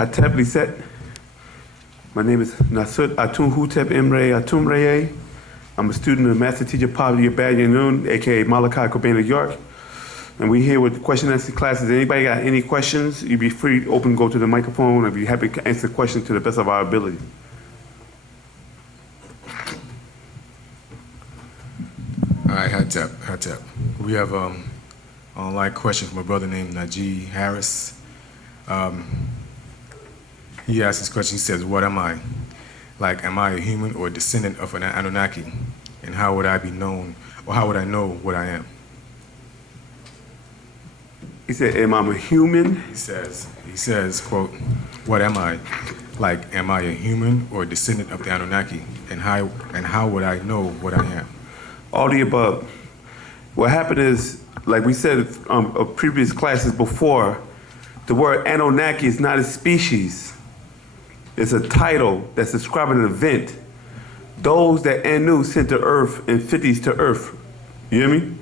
Hatep Liset. My name is Nasut Atum Hutep Imre Atum Reye. I'm a student of Master Teacher Poverty of Bad Noon, aka Malachi Cobain, New York. And we're here with question and answer classes. Anybody got any questions? You'd be free, open, go to the microphone. I'd be happy to answer questions to the best of our ability. All right, Hatep. We have an online question from a brother named Najee Harris. He asked this question, he says, what am I? Like, am I a human or a descendant of an Anunnaki? And how would I be known, or how would I know what I am? He said, am I a human? He says, quote, what am I? Like, am I a human or a descendant of the Anunnaki? And how would I know what I am? All the above. What happened is, like we said of previous classes before, the word Anunnaki is not a species. It's a title that's describing an event. Those that Anu sent to Earth in 50s to Earth. You hear me?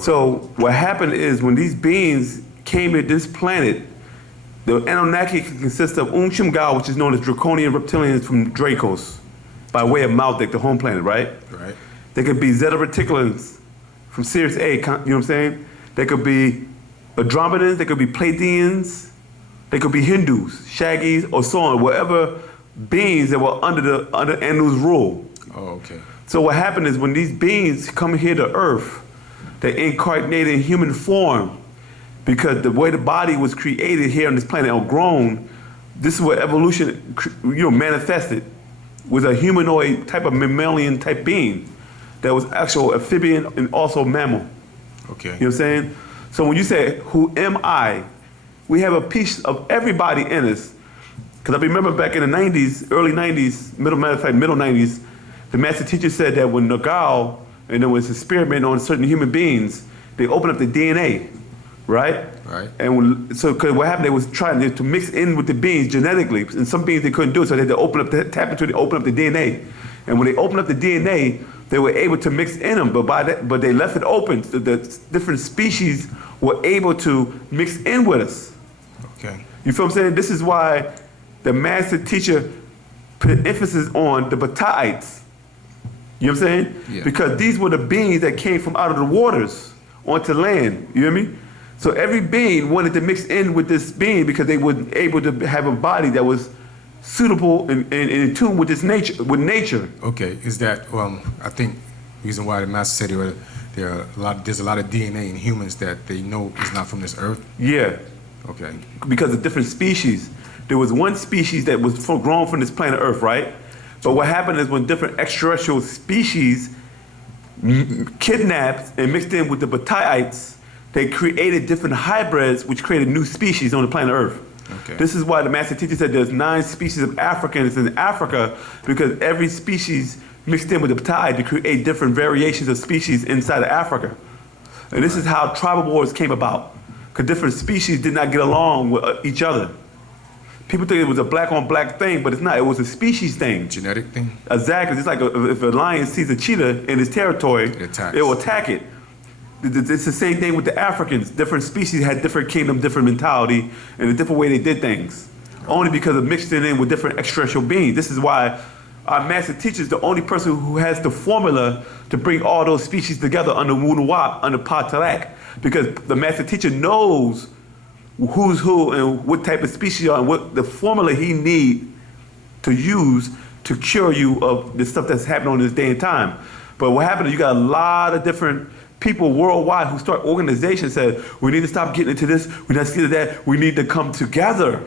So what happened is when these beings came to this planet, the Anunnaki can consist of Wu-nuwaup, which is known as draconian reptilians from Dracos, by way of Maldek, the home planet, right? Right. They could be Zeta Reticulans from Sirius A, you know what I'm saying? They could be Andromedans, they could be Pleiadians, they could be Hindus, Shaggies, or so on, whatever beings that were under Anu's rule. Oh, okay. So what happened is when these beings come here to Earth, they incarnate in human form because the way the body was created here on this planet or grown, this is where evolution manifested, was a humanoid type of mammalian type being that was actual amphibian and also mammal. Okay. You know what I'm saying? So when you say, who am I? We have a piece of everybody in us. Because I remember back in the 90s, early 90s, middle 90s, the master teacher said that when Nagao, and there was experiment on certain human beings, they opened up the DNA, right? Right. And cause what happened, they was trying to mix in with the beings genetically, and some beings they couldn't do it, so they had to open up the DNA. And when they opened up the DNA, they were able to mix in them, but they left it open, so the different species were able to mix in with us. Okay. You feel what I'm saying? This is why the master teacher put emphasis on the Bataites. You know what I'm saying? Yeah. Because these were the beings that came from out of the waters onto land. You hear me? So every being wanted to mix in with this being because they were able to have a body that was suitable and in tune with nature. Okay. Is that I think the reason why the master said there's a lot of DNA in humans that they know is not from this earth? Yeah. Okay. Because of different species. There was one species that was grown from this planet Earth, right? But what happened is when different extraterrestrial species kidnapped and mixed in with the Bataites, they created different hybrids which created new species on the planet Earth. Okay. This is why the master teacher said there's 9 species of Africans in Africa, because every species mixed in with the Batai to create different variations of species inside of Africa. And this is how tribal wars came about, because different species did not get along with each other. People think it was a black on black thing, but it's not. It was a species thing. Genetic thing? Exactly. It's like if a lion sees a cheetah in its territory, it will attack it. It's the same thing with the Africans. Different species had different kingdom, different mentality, and a different way they did things. Only because of mixing in with different extraterrestrial beings. This is why our master teacher is the only person who has the formula to bring all those species together under Wu-nuwaup, under Pt.1, because the master teacher knows who's who and what type of species you are and what the formula he need to use to cure you of the stuff that's happening on this day and time. But what happened is you got a lot of different people worldwide who start organizations said, we need to stop getting into this, we need to get into that, we need to come together.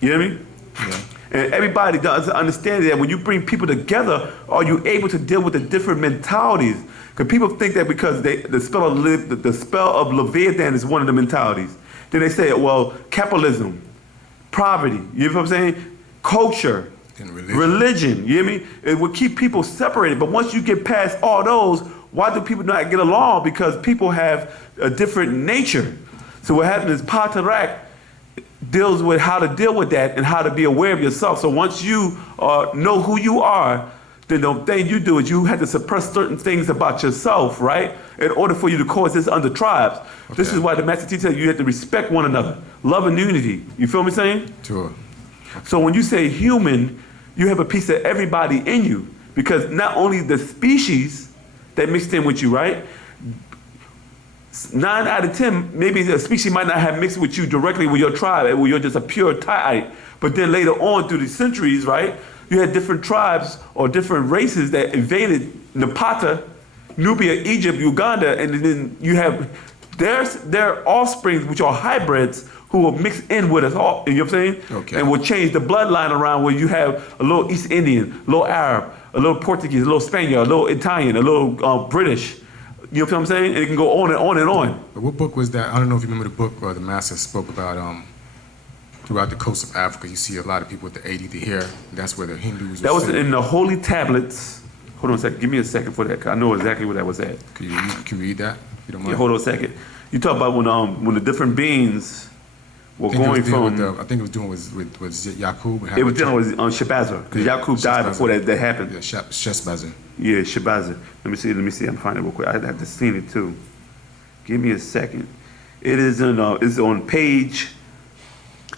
You hear me? Yeah. And everybody does understand that when you bring people together, are you able to deal with the different mentalities? Because people think that because the spell of Leviathan is one of the mentalities. Then they say, well, capitalism, poverty, you know what I'm saying? Culture, and religion, you hear me? It will keep people separated. But once you get past all those, why do people not get along? Because people have a different nature. So what happens is Pt.1 deals with how to deal with that and how to be aware of yourself. So once you know who you are, then the thing you do is you have to suppress certain things about yourself, right? In order for you to coexist under tribes. Okay. This is why the master teacher said you have to respect one another. Love and unity. You feel me saying? Sure. So when you say human, you have a piece of everybody in you. Because not only the species that mixed in with you, right? 9 out of 10, maybe a species might not have mixed with you directly with your tribe, where you're just a pure Thai. But then later on through the centuries, right? You had different tribes or different races that invaded Napata, Nubia, Egypt, Uganda, and then you have their offsprings, which are hybrids, who will mix in with us all, you know what I'm saying? Okay. And will change the bloodline around where you have a little East Indian, a little Arab, a little Portuguese, a little Spaniard, a little Italian, a little British. You know what I'm saying? And it can go on and on and on. But what book was that? I don't know if you remember the book or the master spoke about throughout the coast of Africa, you see a lot of people with the 80 hair. That's where the Hindus were That was sitting. in the holy tablets. Hold on a second. Give me a second for that, 'cause I know exactly where that was at. Can you read that? If you don't mind. Yeah, hold on a second. You talk about when the different beings were I think going it was dealing from. with I think it was doing with Yaqub. It was dealing with Shabazer, because Yeah, Yaqub died Shazbazer. before that happened. Yeah, Shazbazer. Yeah, Shabazer. Let me see. I'm finding it real quick. I have to see it too. Give me a second. It is it's on page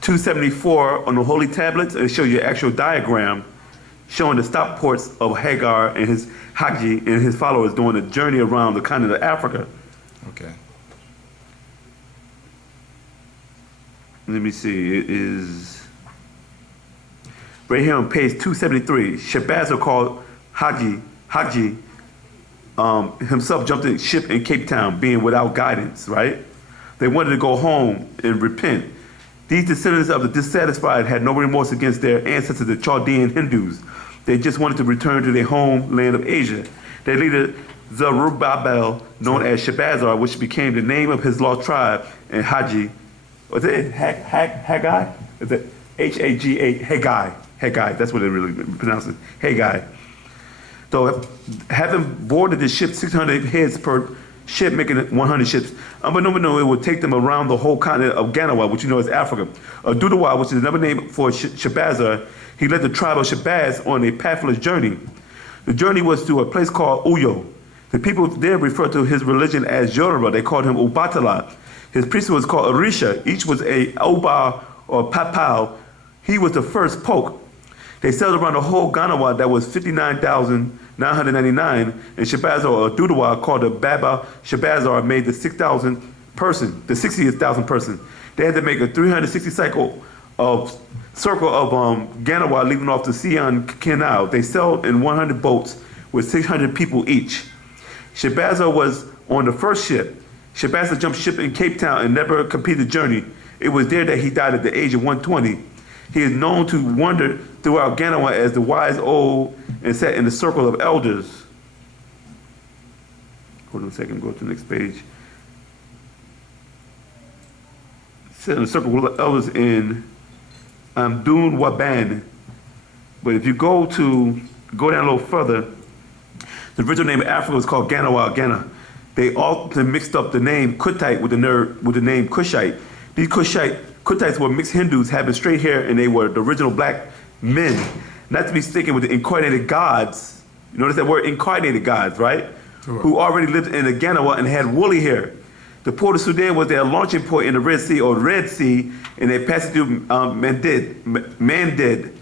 274 on the holy tablets. It shows you an actual diagram showing the stop ports of Hagar and his Haji and his followers during the journey around the continent of Africa. Okay. Let me see. It is right here on page 273. Shabazer called Haji himself jumped in ship in Cape Town, being without guidance, right? They wanted to go home and repent. These descendants of the dissatisfied had no remorse against their ancestors, the Chaldean Hindus. They just wanted to return to their homeland of Asia. Their leader, Zerubbabel, known as Shabazer, which became the name of his lost tribe, and Haji, was it Haggai? Is it Haga? Haggai, that's what it really pronounces, Haggai. So having boarded the ship 600 heads per ship, making it 100 ships, but no, it would take them around the whole continent of Ghanawa, which you know is Africa. Wu-nuwaup, which is another name for Shabazer, he led the tribe of Shabazz on a pathless journey. The journey was to a place called Uyo. The people there referred to his religion as Yoruba. They called him Ubatala. His priesthood was called Orisha. Each was a Oba or Papal. He was the first pope. They sailed around the whole Ghanawa that was 59,999, and Shabazer or Wu-nuwaup, called the Baba Shabazer, made the 60,000th person. They had to make a 360 circle of Ghanawa leaving off the Sion Canal. They sailed in 100 boats with 600 people each. Shabazer was on the first ship. Shabazer jumped ship in Cape Town and never completed the journey. It was there that he died at the age of 120. He is known to wander throughout Ghanawa as the wise old and sat in the circle of elders. Hold on a second, go to the next page. Sat in the circle of elders in Wu-nuwaup. But if you go down a little further, the original name of Africa was called Ghana. They often mixed up the name Kuttite with the name Kushite. These Kuttites were mixed Hindus having straight hair, and they were the original black men, not to be mistaken with the incarnated gods. You notice that word, incarnated gods, right? Sure. Who already lived in the Ghanawa and had woolly hair. The port of Sudan was their launching point in the Red Sea, and they passed it through Manded.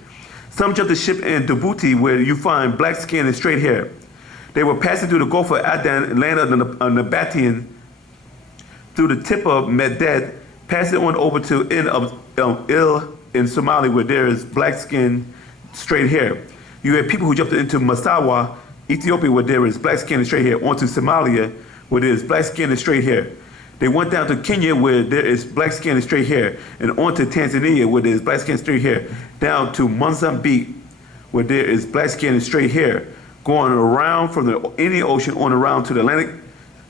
Some jumped the ship in Djibouti, where you find black skin and straight hair. They were passing through the Gulf of Aden, land of the Nabataean, through the tip of Meded, passing on over to end of Il in Somalia, where there is black skin, straight hair. You have people who jumped into Massawa, Ethiopia, where there is black skin and straight hair, onto Somalia, where there is black skin and straight hair. They went down to Kenya, where there is black skin and straight hair, and on to Tanzania, where there is black skin and straight hair, down to Mozambique, where there is black skin and straight hair, going around from the Indian Ocean on around to the Atlantic,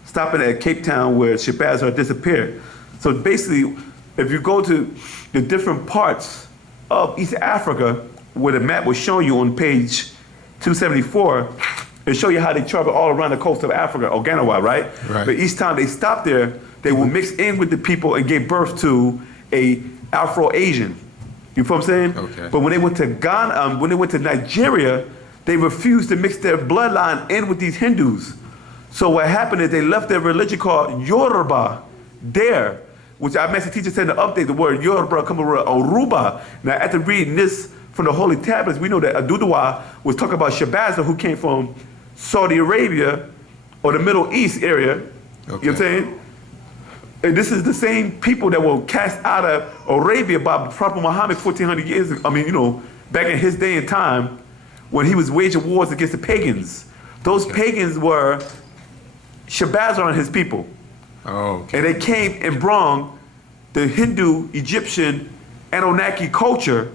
stopping at Cape Town, where Shabazer disappeared. So basically, if you go to the different parts of East Africa, where the map was showing you on page 274, it show you how they travel all around the coast of Africa, or Ghanawa, right? Right. But each time they stopped there, they would mix in with the people and gave birth to a Afro-Asian. You feel what I'm saying? Okay. But when they went to Ghana, when they went to Nigeria, they refused to mix their bloodline in with these Hindus. So what happened is they left their religion called Yoruba there, which our master teacher said to update the word Yoruba come over Oruba. Now, after reading this from the holy tablets, we know that Adudawa was talking about Shabazza, who came from Saudi Arabia or the Middle East area. Okay. You know what I'm saying? And this is the same people that were cast out of Arabia by Prophet Muhammad 1400 years ago. I mean, you know, back in his day and time when he was waging wars against the pagans. Those pagans were Shabazza and his people. Oh, okay. And they came and brought the Hindu, Egyptian, Anunnaki culture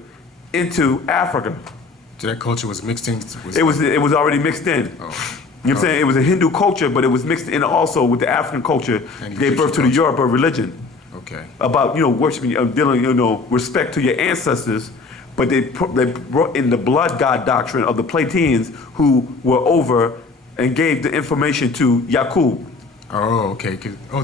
into Africa. So that culture was mixed in? It was already mixed in. Oh. You know what I'm saying? It was a Hindu culture, but it was mixed in also with the African culture. Gave birth to the Yoruba religion. Okay. About, you know, worshiping, dealing, you know, respect to your ancestors. But they brought in the blood god doctrine of the Platinians who were over and gave the information to Yaqub. Oh, okay.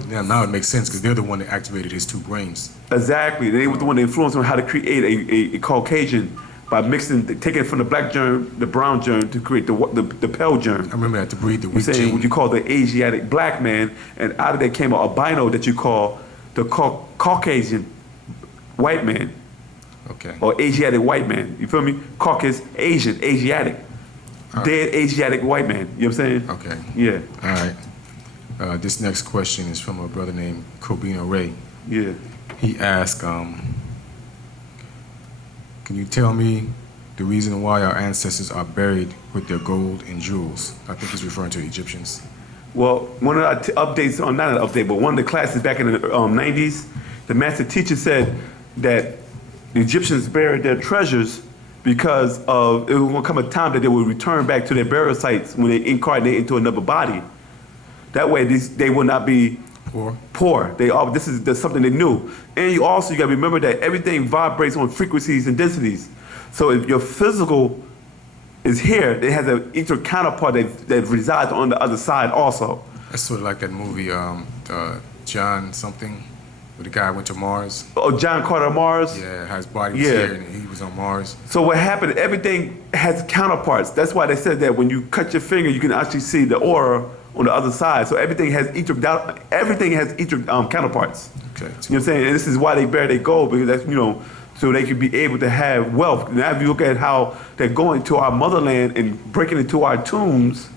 Now it makes sense because they're the one that activated his two brains. Exactly. They were the one that influenced him how to create a Caucasian by taking it from the black germ, the brown germ to create the pale germ. I remember that to breed the weak You're saying gene. what you call the Asiatic black man, and out of that came an albino that you call the Caucasian white man. Okay. Or Asiatic white man. You feel me? Caucus, Asiatic. Right. Dead Asiatic white man. You know what I'm saying? Okay. Yeah. All right. This next question is from a brother named Kobino Ray. Yeah. He asked, can you tell me the reason why our ancestors are buried with their gold and jewels? I think he's referring to the Egyptians. Well, one of the updates, not an update, but one of the classes back in the 90s, the master teacher said that the Egyptians buried their treasures because of, it was going to come a time that they would return back to their burial sites when they incarnate into another body. That way, they will not be poor. This is something they knew. And you got to remember that everything vibrates on frequencies and densities. So if your physical is here, it has an ether counterpart that resides on the other side also. That's sort of like that movie, John something, where the guy went to Mars. Oh, John Carter Mars? Yeah, his body was here and he was on Mars. So what happened, everything has counterparts. That's why they said that when you cut your finger, you can actually see the aura on the other side. So everything has ether counterparts. Okay. You know what I'm saying? And this is why they bury their gold, because that's, you know, so they could be able to have wealth. Now if you look at how they're going to our motherland and breaking into our tombs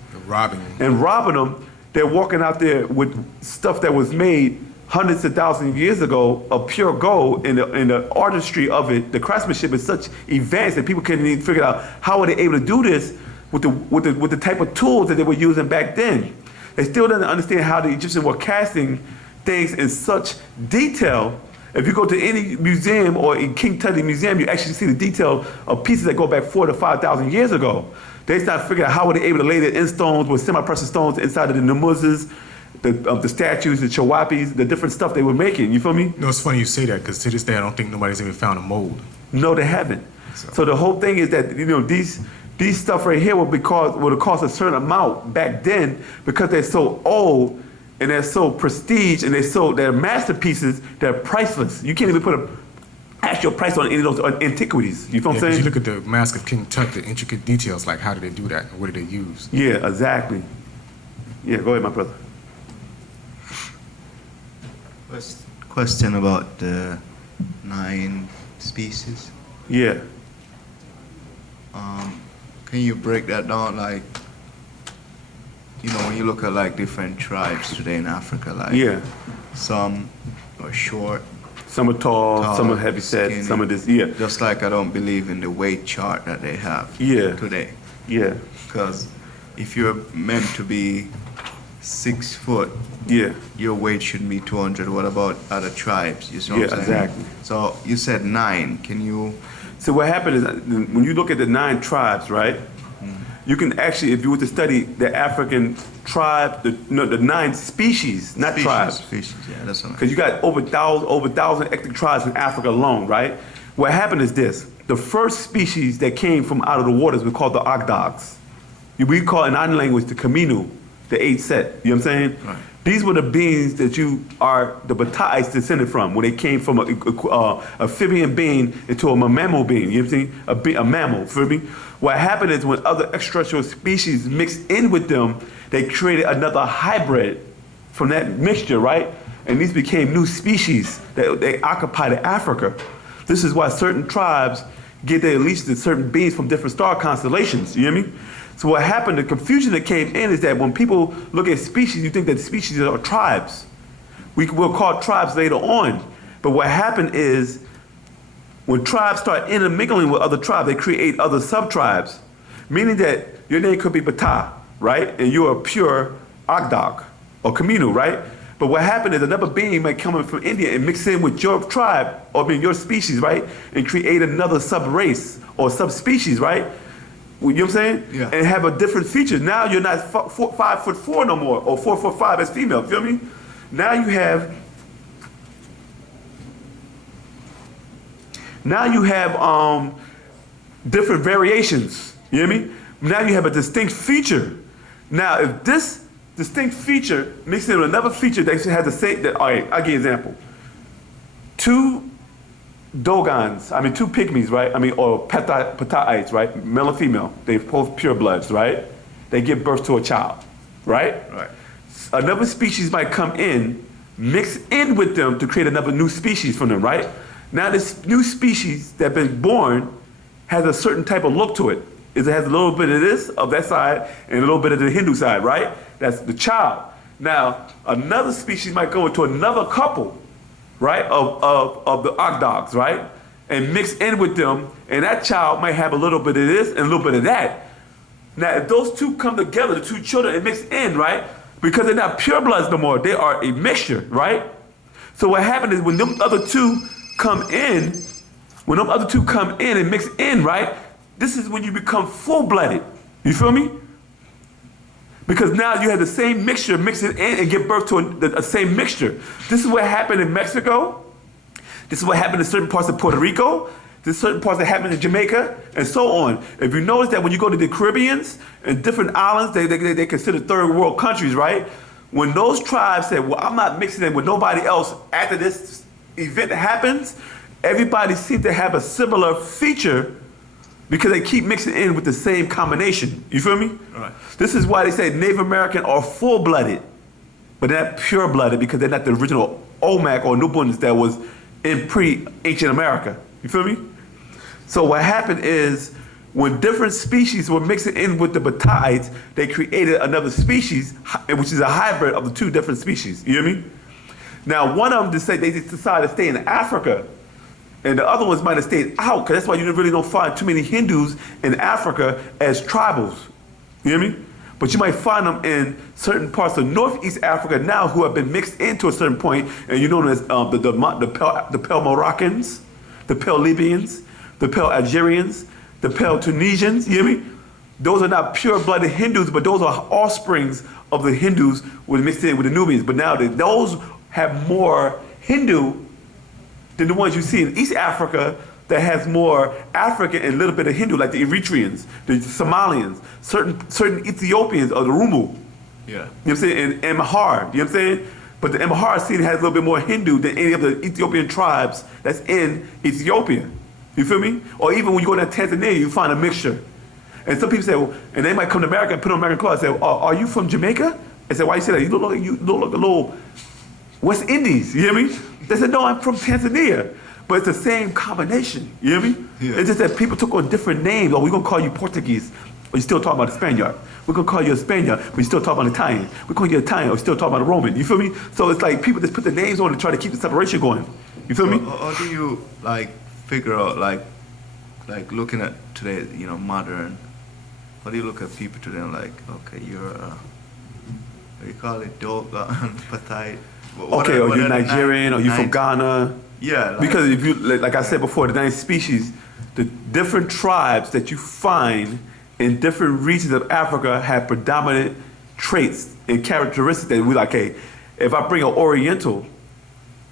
and robbing them, they're walking out there with stuff that was made hundreds of thousands of years ago of pure gold, and the artistry of it, the craftsmanship is such advanced that people couldn't even figure out how are they able to do this with the type of tools that they were using back then. They still didn't understand how the Egyptians were casting things in such detail. If you go to any museum or in King Tut's museum, you actually see the detail of pieces that go back 4,000 to 5,000 years ago. They start figuring out how were they able to lay the in stones with semi-precious stones inside of the Numuzas, the statues, the chawapis, the different stuff they were making. You feel me? No, it's funny you say that because to this day I don't think nobody's ever found a mold. No, they haven't. So the whole thing is that, you know, these stuff right here would have cost a certain amount back then because they're so old and they're so prestige and they're masterpieces. They're priceless. You can't even put an actual price on any of those antiquities. You feel what I'm saying? You look at the mask of King Tut, the intricate details, like how did they do that? What did they use? Yeah, exactly. Yeah, go ahead, my brother. Question about the 9 species. Yeah. Can you break that down? Like, you know, when you look at like different tribes today in Africa, like some are short, some are tall, some are heavy set, skinny. some are this. Just like I don't believe in the weight chart that they have today. Yeah. Because if you're meant to be 6 foot, your weight should be 200. What about other tribes? You see what I'm saying? Exactly. So you said 9. Can you? So what happened is when you look at the 9 tribes, right? You can actually, if you were to study the African tribe, the 9 species, not tribes. Species, yeah, that's what. Because you got over 1,000 ethnic tribes in Africa alone, right? What happened is this: the first species that came from out of the waters were called the Ogdogs. We call in our language the Kaminu, the 8 set. You know what I'm saying? Right. These were the beings that you are the Bataites descended from when they came from a amphibian being into a mammal being. You know what I'm saying? A mammal. Feel me? What happened is when other extraterrestrial species mixed in with them, they created another hybrid from that mixture, right? and these became new species that they occupied Africa. This is why certain tribes get their allegiance to certain beings from different star constellations. You hear me? So what happened, the confusion that came in is that when people look at species, you think that species are tribes. We'll call tribes later on. But what happened is when tribes start intermingling with other tribes, they create other sub-tribes, meaning that your name could be Bata, right? And you're a pure Agdog or communal, right? But what happened is another being might come in from India and mix in with your tribe, or I mean your species, right? And create another sub-race or subspecies, right? You know what I'm saying? Yeah. And have a different feature. Now you're not 5'4" no more, or 4'5" as female, feel me? Now you have different variations. You hear me? Now you have a distinct feature. Now, if this distinct feature mixed in with another feature that has the same, all right, I'll give you an example. Two pygmies, right? Or petaites, right? Male and female. They're both pure bloods, right? They give birth to a child, right? Right. Another species might come in, mix in with them to create another new species from them, right? Now this new species that been born has a certain type of look to it. It has a little bit of this, of that side, and a little bit of the Hindu side, right? That's the child. Now, another species might go into another couple, right, of the Agdogs, right? And mix in with them, and that child might have a little bit of this and a little bit of that. Now, if those two come together, the two children, and mix in, right? Because they're not pure bloods no more, they are a mixture, right? So what happened is when them other two come in, and mix in, right? This is when you become full-blooded. You feel me? Because now you have the same mixture, mix it in and give birth to a same mixture. This is what happened in Mexico. This is what happened in certain parts of Puerto Rico. There's certain parts that happen in Jamaica, and so on. If you notice that when you go to the Caribbeans and different islands, they consider third world countries, right? When those tribes say, well, I'm not mixing in with nobody else after this event happens, everybody seems to have a similar feature because they keep mixing in with the same combination. You feel me? Right. This is why they say Native American are full-blooded, but they're not pure-blooded because they're not the original Olmec or Nubunds that was in pre-ancient America. You feel me? So what happened is when different species were mixing in with the Bataites, they created another species, which is a hybrid of the two different species. You hear me? Now, one of them they decided to stay in Africa, and the other ones might have stayed out, because that's why you really don't find too many Hindus in Africa as tribals. You hear me? But you might find them in certain parts of Northeast Africa now who have been mixed into a certain point, and you know them as the Pale Moroccans, the Pale Libyans, the Pale Algerians, the Pale Tunisians. You hear me? Those are not pure-blooded Hindus, but those are offsprings of the Hindus who mixed in with the Nubians. But now those have more Hindu than the ones you see in East Africa that has more African and a little bit of Hindu, like the Eritreans, the Somalians, certain Ethiopians, or the Rumu. Yeah. You know what I'm saying? And Amhar, you know what I'm saying? But the Amhar scene has a little bit more Hindu than any of the Ethiopian tribes that's in Ethiopia. You feel me? Or even when you go to Tanzania, you find a mixture. And some people say, well, and they might come to America and put on American clothes and say, well, are you from Jamaica? I said, why you say that? You look like a little West Indies, you hear me? They said, no, I'm from Tanzania. But it's the same combination, you hear me? Yeah. It's just that people took on different names. Oh, we're going to call you Portuguese, but you still talking about a Spaniard. We're going to call you a Spaniard, but you still talking about Italian. We're calling you Italian, or you still talking about a Roman, you feel me? So it's like people just put the names on to try to keep the separation going. You feel me? How do you, figure out, looking at today, modern, how do you look at people today and okay, you're, what do you call it, Dogon, Patai? Okay, or you're Nigerian, or you're from Ghana. Yeah. Because if you, like I said before, the 9 species, the different tribes that you find in different regions of Africa have predominant traits and characteristics that we like, hey, if I bring an Oriental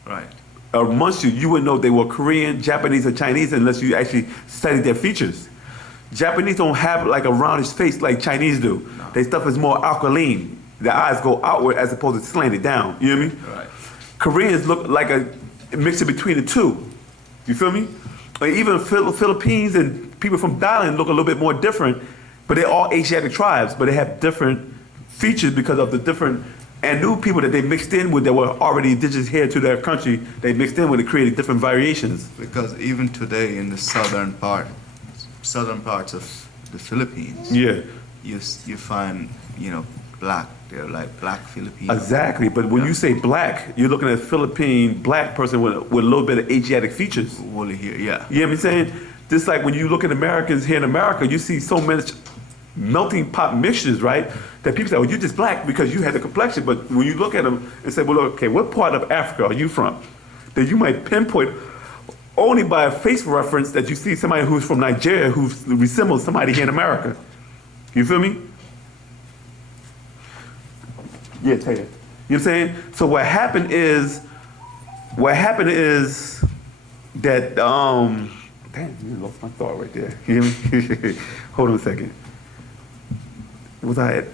Right. amongst you, you would know they were Korean, Japanese, or Chinese unless you actually studied their features. Japanese don't have like a roundish face like Chinese do. No. Their stuff is more alkaline. The eyes go outward as opposed to slanted down. You hear me? Right. Koreans look like a mixture between the two. You feel me? Or even Philippines and people from Thailand look a little bit more different, but they're all Asiatic tribes, but they have different features because of the different and new people that they mixed in with that were already indigenous here to their country, they mixed in with it, created different variations. Because even today in the southern parts of the Philippines, Yeah, you find, you know, black. They're like black Filipinos. exactly. But when you say black, you're looking at a Philippine black person with a little bit of Asiatic features. Woolly hair, yeah. You know what I'm saying? Just like when you look at Americans here in America, you see so much melting pot mixtures, right? That people say, well, you're just black because you had the complexion. But when you look at them and say, well, okay, what part of Africa are you from? Then you might pinpoint only by a face reference that you see somebody who's from Nigeria who resembles somebody here in America. You feel me? Yeah, tell you. You know what I'm saying? So what happened is that, damn, you lost my thought right there. You hear me? Hold on a second. Was I at?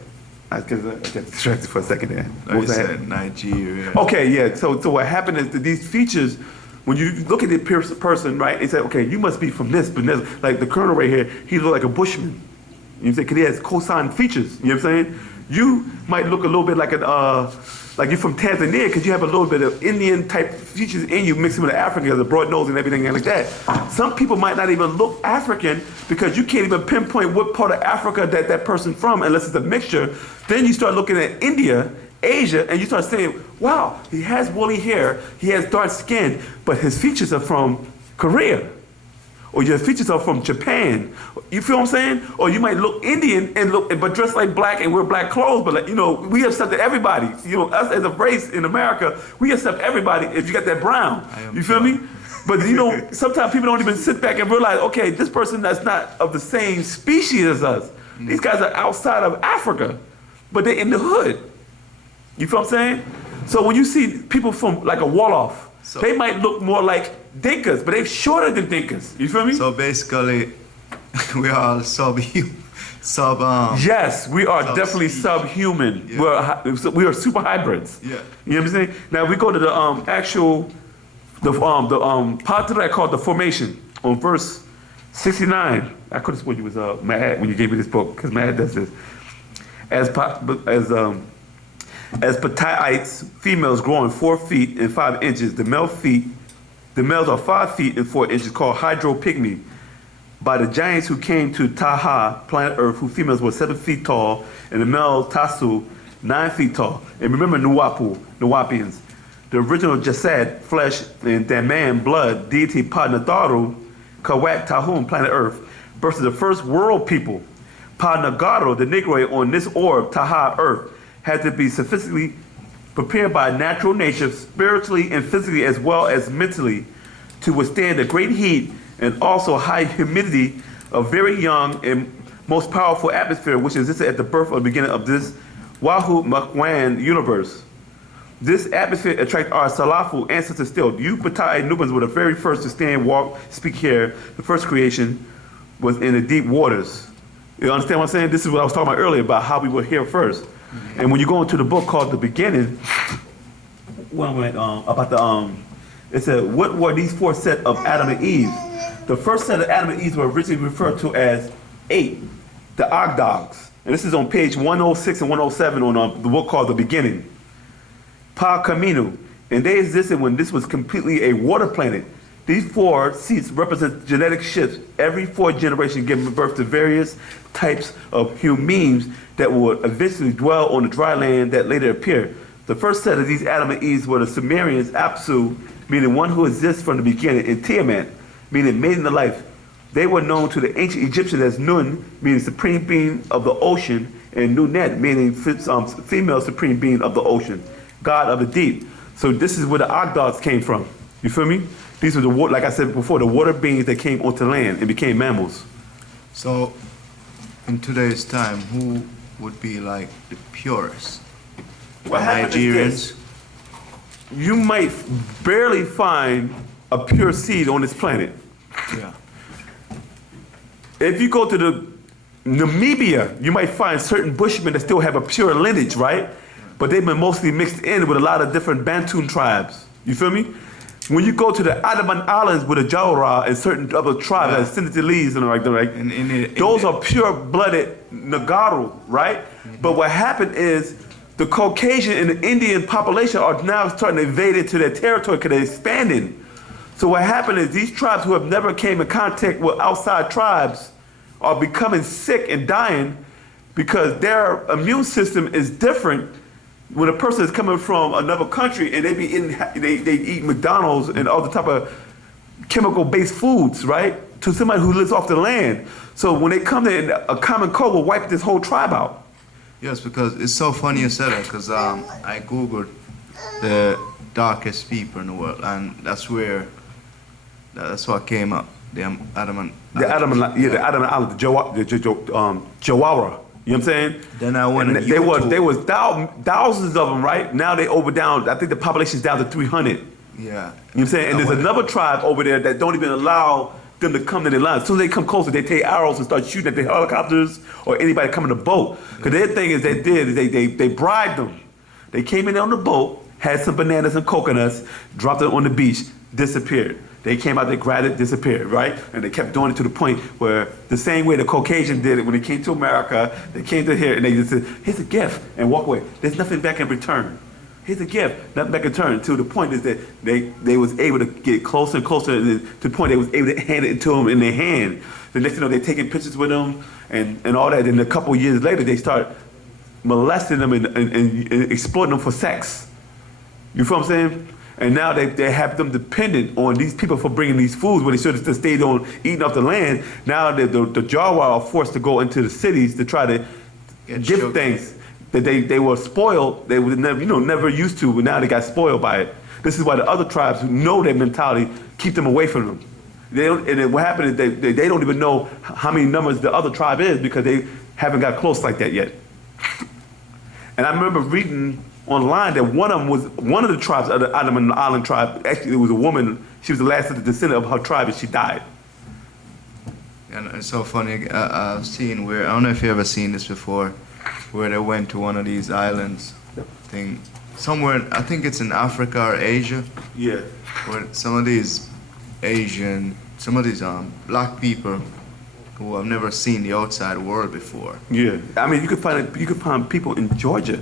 I got distracted for a second there. Like you said, Nigeria. Okay, yeah. So what happened is that these features, when you look at the person, right, they say, okay, you must be from this, but this. Like the colonel right here, he look like a bushman. You know what I'm saying? Because he has cosine features. You know what I'm saying? You might look a little bit like like you're from Tanzania because you have a little bit of Indian type features in you mixing with the African, the broad nose and everything like that. Some people might not even look African because you can't even pinpoint what part of Africa that person's from unless it's a mixture. Then you start looking at India, Asia, and you start saying, wow, he has woolly hair, he has dark skin, but his features are from Korea. Or your features are from Japan. You feel what I'm saying? Or you might look Indian and but dress like black and wear black clothes, but like, you know, we accept everybody. You know, us as a race in America, we accept everybody if you got that brown. You feel me? But you know, sometimes people don't even sit back and realize, okay, this person that's not of the same species as us. These guys are outside of Africa, but they're in the hood. You feel what I'm saying? So when you see people from like a Wolof, they might look more like Dinkas, but they're shorter than Dinkas. You feel me? So basically, we are all Yes, we are definitely subhuman. Yeah. We are super hybrids. Yeah. You know what I'm saying? Now we go to the part that I call the formation on verse 69. I could have sworn you was mad when you gave me this book because mad does this. As Pataites, females growing 4 feet and 5 inches, the males are 5 feet and 4 inches, called hydropygmy, by the giants who came to Taha, planet Earth, whose females were 7 feet tall, and the male Tasu, 9 feet tall. And remember Wu-nuwaupians, the original Jasad, flesh, and Daman, blood, deity Pa-Nagaru, Kawak Tahum, planet Earth, versus the first world people. Pa-Nagaru, the Negroid on this orb, Taha, Earth, had to be sophisticately prepared by natural nature, spiritually and physically as well as mentally, to withstand the great heat and also high humidity of very young and most powerful atmosphere which existed at the birth or beginning of this Wu-nuwaup universe. This atmosphere attracted our Salafu ancestors still. You Patai Nubans were the very first to stand, walk, speak here. The first creation was in the deep waters. You understand what I'm saying? This is what I was talking about earlier about how we were here first. And when you go into the book called The Beginning, it said, what were these 4 sets of Adam and Eve? The first set of Adam and Eve were originally referred to as 8, the Ogdogs. And this is on page 106 and 107 on the book called The Beginning. Pa Kaminu, and they existed when this was completely a water planet. These 4 seats represent genetic shifts every 4 generations giving birth to various types of humans that would eventually dwell on the dry land that later appeared. The first set of these Adam and Eve were the Sumerians, Apsu, meaning one who exists from the beginning, and Tiamat, meaning maiden of life. They were known to the ancient Egyptians as Nun, meaning supreme being of the ocean, and Nunet, meaning female supreme being of the ocean, god of the deep. So this is where the Ogdogs came from. You feel me? These were like I said before, the water beings that came onto land and became mammals. So, in today's time, who would be like the purest? What happened is Nigerians? this. You might barely find a pure seed on this planet. Yeah. If you go to the Namibia, you might find certain Bushmen that still have a pure lineage, right? But they've been mostly mixed in with a lot of different Bantu tribes. You feel me? When you go to the Andaman Islands with the Jawara and certain other tribes, like Sinhalese and those are pure-blooded Nagaru, right? But what happened is the Caucasian and the Indian population are now starting to invade into their territory because they're expanding. So what happened is these tribes who have never came in contact with outside tribes are becoming sick and dying because their immune system is different when a person is coming from another country and they eat McDonald's and all the type of chemical-based foods, right? To somebody who lives off the land. So when they come there, a common cold will wipe this whole tribe out. Yes, because it's so funny you said that, because I Googled the darkest people in the world, and that's what came up. The Adam Island, the Jawara. You know what I'm saying? Then I went on there YouTube. was thousands of them, right? Now they down. I think the population's down to 300. Yeah. You know what I'm saying? And there's another tribe over there that don't even allow them to come to their line. As soon as they come closer, they take arrows and start shooting at the helicopters or anybody coming to the boat. Because their thing is they bribed them. They came in on the boat, had some bananas and coconuts, dropped it on the beach, disappeared. They came out, they grabbed it, disappeared, right? And they kept doing it to the point where the same way the Caucasian did it when they came to America, they came to here and they just said, here's a gift, and walk away. There's nothing back in return. Here's a gift, nothing back in return. To the point is that they was able to get closer and closer to the point they was able to hand it to them in their hand. The next thing you know, they're taking pictures with them and all that. And a couple of years later, they start molesting them and exploiting them for sex. You feel what I'm saying? And now they have them dependent on these people for bringing these foods where they should have stayed on eating off the land. Now the Jawa are forced to go into the cities to try to give things that they were spoiled. They were never used to, but now they got spoiled by it. This is why the other tribes who know their mentality keep them away from them. And then what happened is they don't even know how many numbers the other tribe is because they haven't got close like that yet. And I remember reading online that one of the tribes, of the Island tribe, actually it was a woman, she was the last of the descendant of her tribe and she died. And it's so funny, I've seen where, I don't know if you've ever seen this before, where they went to one of these islands, somewhere, I think it's in Africa or Asia. Yeah. Where some of these black people who have never seen the outside world before. Yeah. I mean, you could find people in Georgia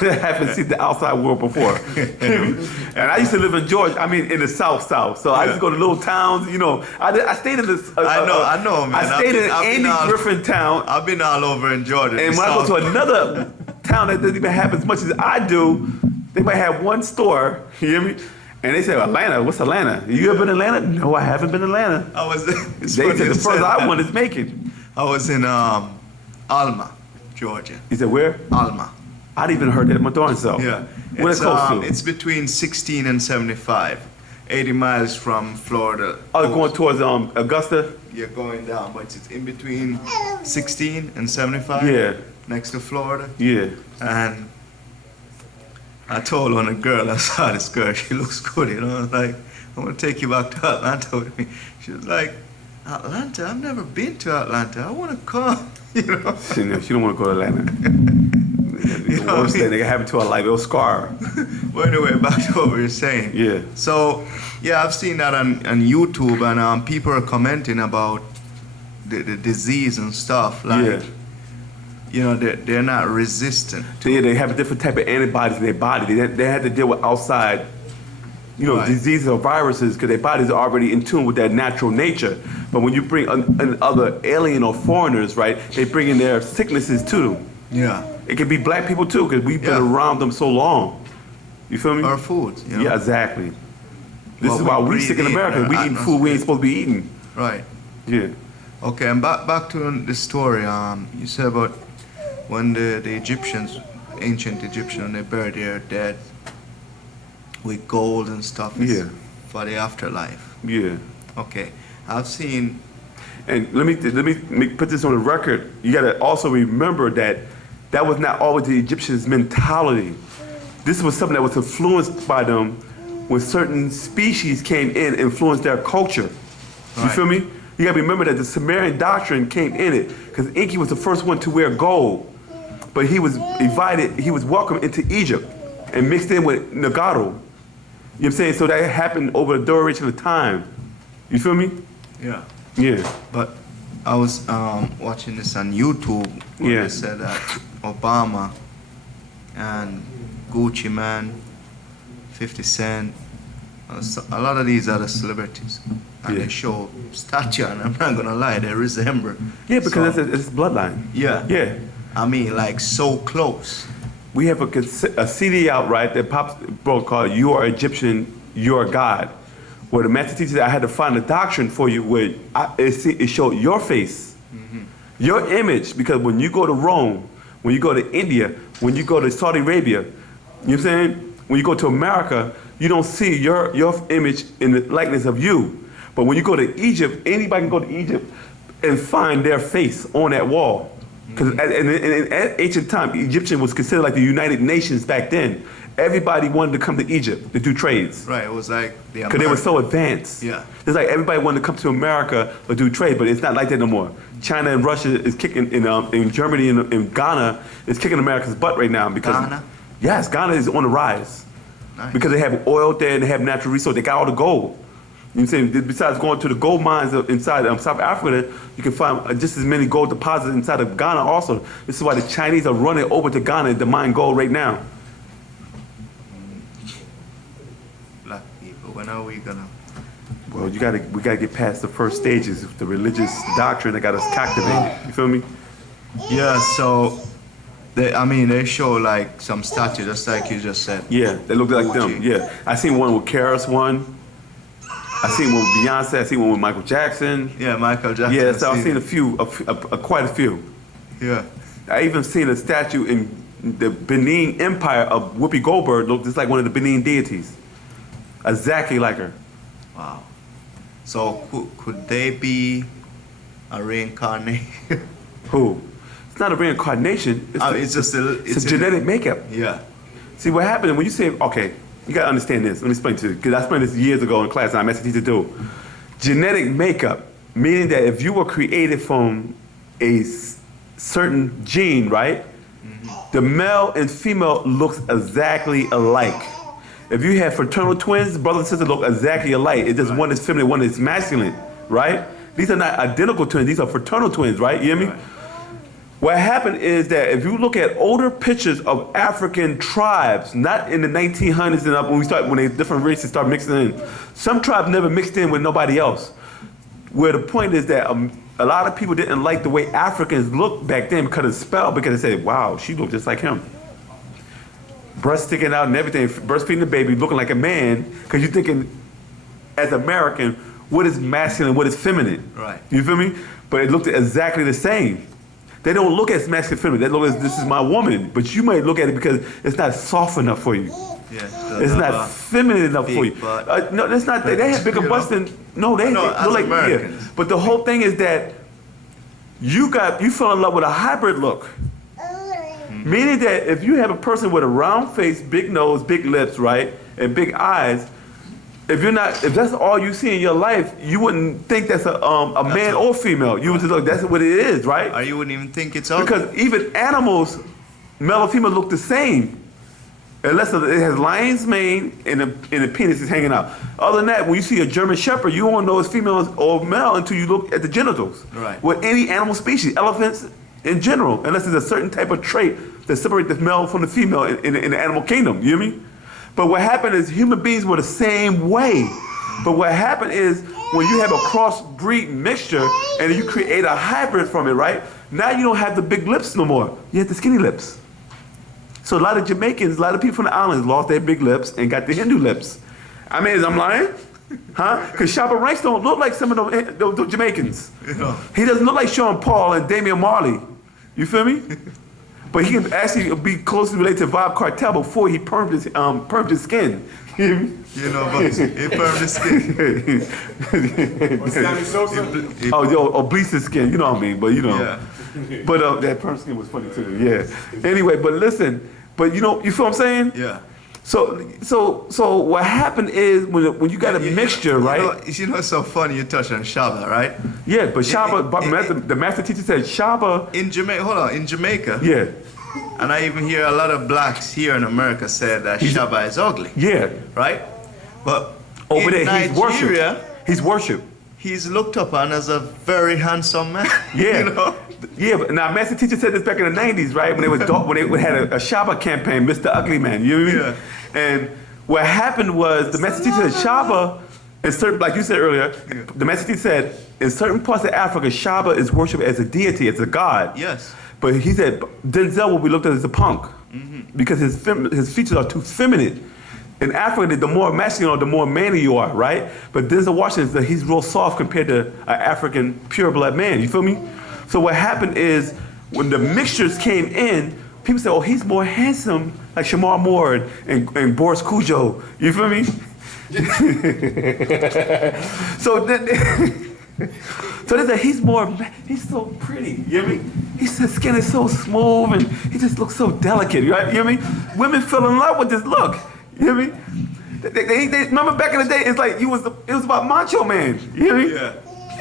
that haven't seen the outside world before. And I used to live in Georgia, in the south. So I used to go to little towns, I stayed in this. I know, man. I stayed in Andy Griffin town. I've been all over in Georgia. And when I go to another town that doesn't even have as much as I do, they might have one store, you hear me? And they say, Atlanta, what's Atlanta? You ever been to Atlanta? No, I haven't been to Atlanta. They said the first I want is Macon. I was in Alma, Georgia. You said where? Alma. I'd even heard that in my darn self. Yeah. What it's close to? It's between 16 and 75, 80 miles from Florida. Oh, going towards Augusta? You're going down, but it's in between 16 and 75. Yeah. Next to Florida. Yeah. And I told one a girl, I saw this girl, she looks good, I was like, I'm gonna take you back to Atlanta with me. She was like, Atlanta? I've never been to Atlanta. I wanna come, She don't want to go to Atlanta. The worst thing that can happen to her life, it'll scar her. Well, anyway, back to what we were saying. Yeah. So, yeah, I've seen that on YouTube, and people are commenting about the disease and stuff. Like, they're not resistant. They have a different type of antibodies in their body. They had to deal with outside, Right. diseases or viruses because their bodies are already in tune with their natural nature. But when you bring in other alien or foreigners, right, they bring in their sicknesses to them. Yeah. It could be black people too because we've been around them so long. You feel me? Our food, Yeah, exactly. This What is why we we sick in breathe in, America. our We eating food we ain't supposed to be eating. Right. Yeah. Okay, and back to the story. You said about when the Egyptians, ancient Egyptians, when they buried their dead with gold and stuff. Yeah. For the afterlife. Yeah. Okay, I've seen. And let me put this on the record. You got to also remember that was not always the Egyptians' mentality. This was something that was influenced by them when certain species came in, influenced their culture. You Right. feel me? You got to remember that the Sumerian doctrine came in it because Enki was the first one to wear gold, but he was invited, he was welcomed into Egypt and mixed in with Nagaru. You know what I'm saying? So that happened over a duration of time. You feel me? Yeah. Yeah. But I was watching this on YouTube where Yeah. they said that Obama and Gucci Man, 50 Cent. A lot of these are the celebrities, and they show statue, and I'm not gonna lie, they resemble. Yeah, because So, it's bloodline. yeah, Yeah. I mean, like so close. We have a CD out, right, that pops, bro, called You Are Egyptian, You Are God, where the master teacher said, I had to find a doctrine for you where it showed your face, your image, because when you go to Rome, when you go to India, when you go to Saudi Arabia, you know what I'm saying? When you go to America, you don't see your image in the likeness of you. But when you go to Egypt, anybody can go to Egypt and find their face on that wall. Because in ancient time, Egyptian was considered like the United Nations back then. Everybody wanted to come to Egypt to do trades. Right, it was like the Because they were so advanced. Yeah. It's like everybody wanted to come to America or do trade, but it's not like that no more. China and Russia is kicking, in Germany and in Ghana is kicking America's butt right now. Because Ghana? Yes, Ghana is on the rise. Nice. Because they have oil there and they have natural resources. They got all the gold. You know what I'm saying? Besides going to the gold mines inside South Africa, you can find just as many gold deposits inside of Ghana also. This is why the Chinese are running over to Ghana to mine gold right now. Black people, when are we gonna? Well, we gotta get past the first stages of the religious doctrine that got us captivated. You feel me? Yeah, so they show like some statue, just like you just said. Yeah, they look like them. Gucci. Yeah, I seen one with Karis one. I seen one with Beyonce. I seen one with Michael Jackson. Yeah, Michael Jackson. Yeah, so I've seen a few, quite a few. Yeah. I even seen a statue in the Benin Empire of Whoopi Goldberg. Looked just like one of the Benin deities. Exactly like her. Wow. So could they be a reincarnation? Who? It's not a reincarnation. It's just it's a genetic makeup. Yeah. See what happened when you say, okay, you gotta understand this. Let me explain to you, because I explained this years ago in class and I'm asking teachers to do. Genetic makeup, meaning that if you were created from a certain gene, right? The male and female looks exactly alike. If you have fraternal twins, brother and sister look exactly alike. It's just one is feminine, one is masculine, right? These are not identical twins, these are fraternal twins, right? You hear me? Right. What happened is that if you look at older pictures of African tribes, not in the 1900s and up when different races start mixing in, some tribes never mixed in with nobody else. Where the point is that a lot of people didn't like the way Africans looked back then because of the spell, because they said, wow, she looked just like him. Breast sticking out and everything, breastfeeding the baby, looking like a man, because you're thinking, as American, what is masculine, what is feminine? Right. You feel me? But it looked exactly the same. They don't look at masculine feminine. They look at this is my woman, but you might look at it because it's not soft enough for you. Yeah. It's not feminine enough for you. No, that's not. They have bigger butts than they as look like Americans. yeah. But the whole thing is that you fell in love with a hybrid look. Meaning that if you have a person with a round face, big nose, big lips, right, and big eyes, if that's all you see in your life, you wouldn't think that's a man or female. You would just look, that's what it is, right? Or you wouldn't even think it's ugly. Because even animals, male and female, look the same. Unless it has lion's mane and the penis is hanging out. Other than that, when you see a German Shepherd, you won't know it's female or male until you look at the genitals. Right. With any animal species, elephants in general, unless there's a certain type of trait that separates the male from the female in the animal kingdom. You hear me? But what happened is human beings were the same way. But what happened is when you have a crossbreed mixture and you create a hybrid from it, right? Now you don't have the big lips no more. You have the skinny lips. So a lot of Jamaicans, a lot of people from the islands lost their big lips and got the Hindu lips. I mean, I'm lying? Huh? Because Shabba Ranks don't look like some of those Jamaicans. Yeah. He doesn't look like Sean Paul and Damian Marley. You feel me? But he can actually be closely related to Vibe Cartel before he permed his skin. You hear me? You know, but he burned his skin. Or bleached his skin, you know what I mean? But you know. Yeah. But that perm skin was funny too, yeah. Anyway, but listen, you know, you feel what I'm saying? Yeah. So what happened is when you got a mixture, right? You know, it's so funny you touched on Shabba, right? Yeah, but Shabba, the master teacher said Shabba. In Jamaica. Yeah. And I even hear a lot of blacks here in America say that Shabba is ugly. Yeah. Right? But Over in there, Nigeria, he's worshipped. he's looked upon as a very handsome man. Yeah, You know? yeah. But now, master teacher said this back in the '90s, right? When they had a Shaba campaign, Mr. Ugly Man. You know what I mean? Yeah. And what happened was the master teacher said Shaba, in certain, like you said earlier, the master teacher said in certain parts of Africa, Shaba is worshipped as a deity, as a god. Yes. But he said Denzel will be looked at as a punk because his features are too feminine. In Africa, the more masculine or the more manly you are, right? But Denzel Washington, he's real soft compared to an African pure blood man. You feel me? So what happened is when the mixtures came in, people said, "Oh, he's more handsome, like Shamar Moore and Boris Cujo." You feel me? So then. So they said he's so pretty, you know what I mean? His skin is so smooth and he just looks so delicate, right? You know what I mean? Women fell in love with this look, you know what I mean? They remember back in the day, it's like it was about Macho Man, you know what I mean? Yeah.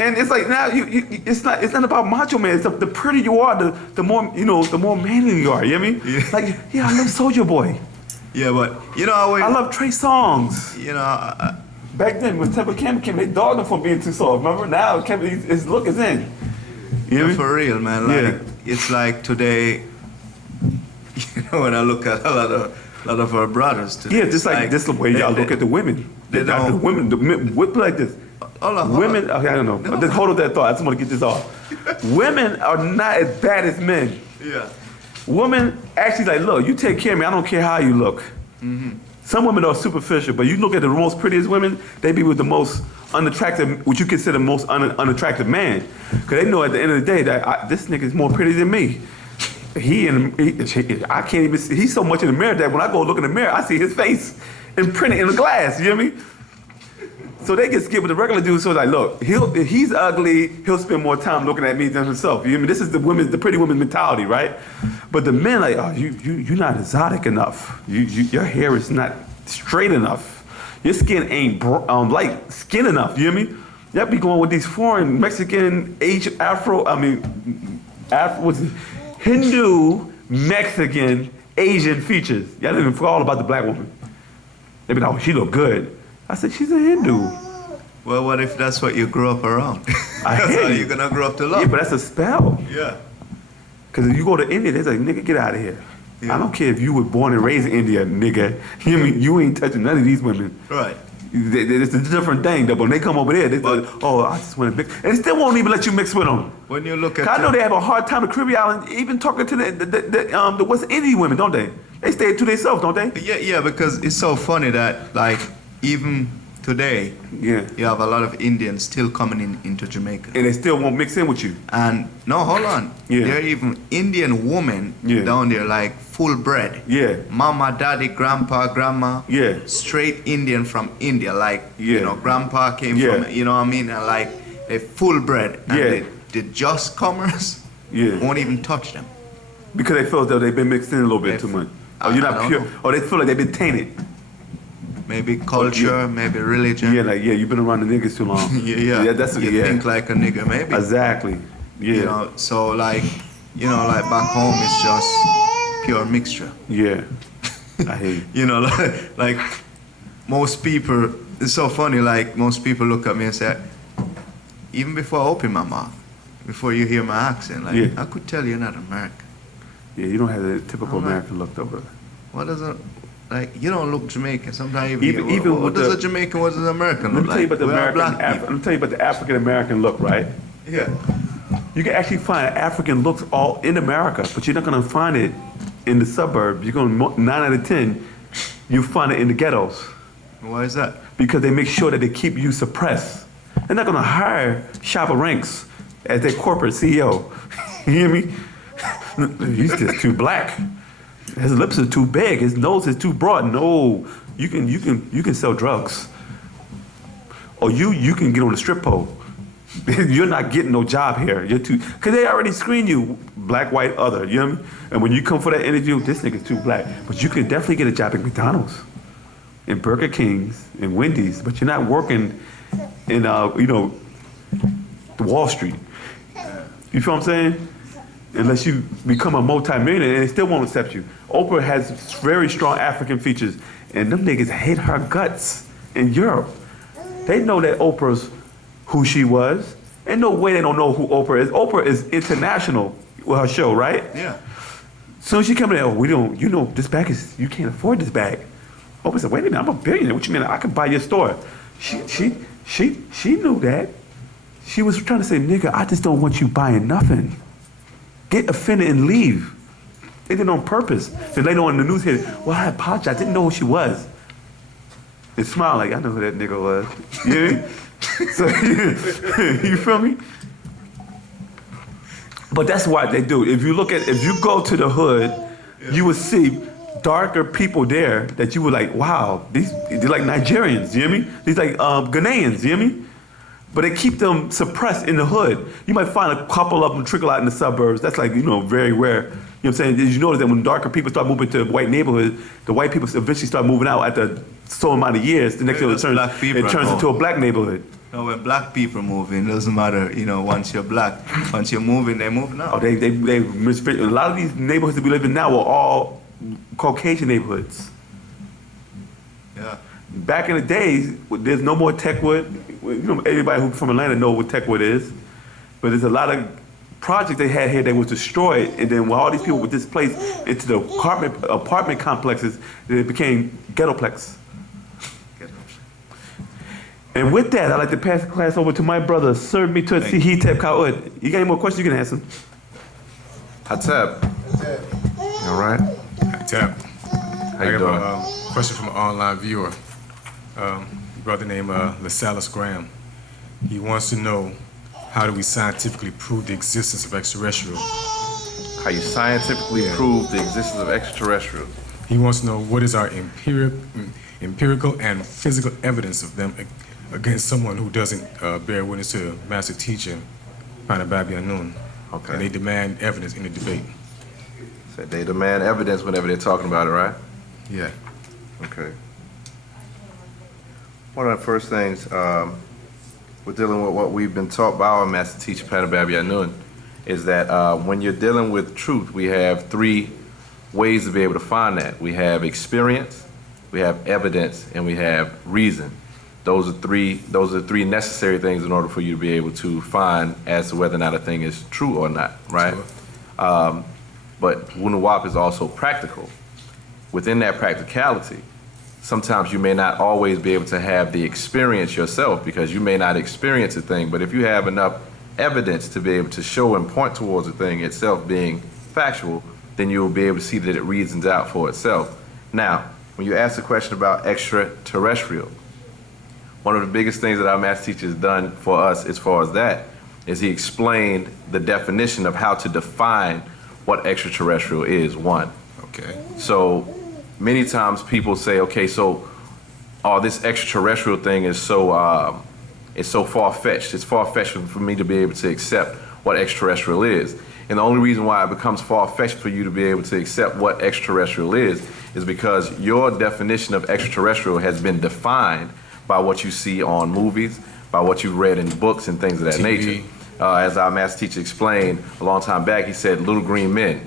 And it's like now it's not about Macho Man. It's the prettier you are, the more the more manly you are. You know what I mean? Yeah. Like I love Soulja Boy. Yeah, but you know, I love Trey Songz. you know, Back then, when Temple Campbell came, they dogged him for being too soft. Remember? Now, his look is in. You know what I mean? for real, man. Like Yeah. it's like today. You know, when I look at a lot of our brothers today. Yeah, just like this the way y'all look at the women. they don't- The women, whip like this. Hold on, hold Women, on. okay, I don't know. No. Just hold on that thought. I just want to get this off. Women are not as bad as men. Yeah. Women actually like, look, you take care of me. I don't care how you look. Some women are superficial, but you look at the most prettiest women, they be with the most unattractive, what you consider most unattractive man. Because they know at the end of the day that this nigga is more pretty than me. I can't even see, he's so much in the mirror that when I go look in the mirror, I see his face imprinted in the glass, you know what I mean? So they get skipped with the regular dude, so it's like, look, if he's ugly, he'll spend more time looking at me than himself. You know what I mean? This is the pretty woman mentality, right? But the men like, oh, you're not exotic enough. Your hair is not straight enough. Your skin ain't light skin enough. You know what I mean? Y'all be going with these foreign Mexican, Asian, what's it? Hindu, Mexican, Asian features. Y'all didn't even forget all about the black woman. They be like, oh, she look good. I said, she's a Hindu. Well, what if that's what you grew up around? I That's hear how you. you're gonna grow up to love. Yeah, but that's a spell. Yeah. Because if you go to India, they're like, nigga, get out of here. Yeah. I don't care if you were born and raised in India, nigga. You know what I mean? You ain't touching none of these women. Right. It's a different thing, though. But when they come over there, they like, oh, I just want to mix. And they still won't even let you mix with them. When you look at I know they have a hard time in Caribbean Island, even talking to the West Indian women, don't they? They stay to themselves, don't they? Yeah, because it's so funny that like even today Yeah. you have a lot of Indians still coming into Jamaica. And they still won't mix in with you. And no, hold on. Yeah. There are even Indian women Yeah. down there, like full bred. Yeah. Mama, daddy, grandpa, grandma. Yeah. Straight Indian from India. Like, Yeah. you know, grandpa came Yeah. from, you know what I mean? And like, they full bred. And Yeah. the just comers Yeah. won't even touch them. Because they feel as though they've been mixed in a little bit They too f- much. I- Or you're I not don't pure. know. Or they feel like they've been tainted. Maybe culture, maybe religion. Yeah, like, yeah, you've been around the niggas too long. Yeah. that's You yeah. think like a nigga, maybe. Exactly. Yeah. You know, so like, you know, like back home it's just pure mixture. Yeah. I hear you. You know, like most people, it's so funny, like most people look at me and say, even before I open my mouth, before you hear my accent, like, Yeah. I could tell you're not American. Yeah, you don't have the typical I'm like- American look, though, brother. What does a, like, you don't look Jamaican. Sometimes Even what with does the- a Jamaican, what does an American Let look me tell you like? about the We are American. black Let people. me tell you about the African American look, right? Yeah. You can actually find African looks all in America, but you're not gonna find it in the suburbs. You're gonna 9 out of 10, you find it in the ghettos Why is that? because they make sure that they keep you suppressed. They're not gonna hire Shabba Ranks as their corporate CEO. You hear me? He's just too black. His lips are too big. His nose is too broad. No, you can sell drugs, or you can get on the strip pole. You're not getting no job here. You're too, cause they already screen you, black, white, other. You know what I mean? And when you come for that interview, this nigga's too black. But you can definitely get a job at McDonald's, in Burger King's, in Wendy's. But you're not working in Wall Street. You feel what I'm saying? Unless you become a multi-millionaire, and they still won't accept you. Oprah has very strong African features, and them niggas hate her guts in Europe. They know that Oprah's who she was. Ain't no way they don't know who Oprah is. Oprah is international with her show, right? Yeah. So she come in there, oh, we don't, you know, this bag is, you can't afford this bag. Oprah said, wait a minute, I'm a billionaire. What you mean? I can buy your store. She knew that. She was trying to say, nigga, I just don't want you buying nothing. Get offended and leave. They did it on purpose. Then later on in the news here, well, I apologize. I didn't know who she was. They smile like, I know who that nigga was. You hear me? So, you feel me? But that's why they do. If you go to the hood, you would see darker people there that you were like, wow, they're like Nigerians, you hear me? These like Ghanaians, you hear me? But they keep them suppressed in the hood. You might find a couple of them trickle out in the suburbs. That's like, very rare. You know what I'm saying? Did you notice that when darker people start moving to white neighborhoods, the white people eventually start moving out after so amount of years. The next year it turns into a black neighborhood. No, when black people move in, it doesn't matter, once you're black. Once you're moving, they're moving out. Oh, they misfit. A lot of these neighborhoods that we live in now are all Caucasian neighborhoods. Yeah. Back in the days, there's no more Techwood. Everybody who from Atlanta know what Techwood is. But there's a lot of projects they had here that was destroyed, and then when all these people were displaced into the apartment complexes, it became ghettoplex. And with that, I'd like to pass the class over to my brother, Sir Mito Sihitep Kaud. You got any more questions? You can ask him. Hatep. All right. Tap. How I you have doing? a question from an online viewer. A brother named LaSalis Graham. He wants to know, how do we scientifically prove the existence of extraterrestrials? How you scientifically prove the existence of extraterrestrials? He wants to know, what is our empirical and physical evidence of them against someone who doesn't bear witness to Master Teacher, Pt.1 Yanun. Okay. And they demand evidence in the debate. So they demand evidence whenever they're talking about it, right? Yeah. Okay. One of the first things we're dealing with, what we've been taught by our Master Teacher, Pt.1 Yanun, is that when you're dealing with truth, we have three ways to be able to find that. We have experience, we have evidence, and we have reason. Those are three necessary things in order for you to be able to find as to whether or not a thing is true or not, right? Sure. But Wu-nuwaup is also practical. Within that practicality, sometimes you may not always be able to have the experience yourself because you may not experience a thing, but if you have enough evidence to be able to show and point towards the thing itself being factual, then you will be able to see that it reasons out for itself. Now, when you ask the question about extraterrestrial, one of the biggest things that our master teacher has done for us as far as that is he explained the definition of how to define what extraterrestrial is, one. Okay. So many times people say, okay, so this extraterrestrial thing is so far-fetched. It's far-fetched for me to be able to accept what extraterrestrial is. And the only reason why it becomes far-fetched for you to be able to accept what extraterrestrial is because your definition of extraterrestrial has been defined by what you see on movies, by what you've read in books and things of that TV. nature. As our master teacher explained a long time back, he said, little green men.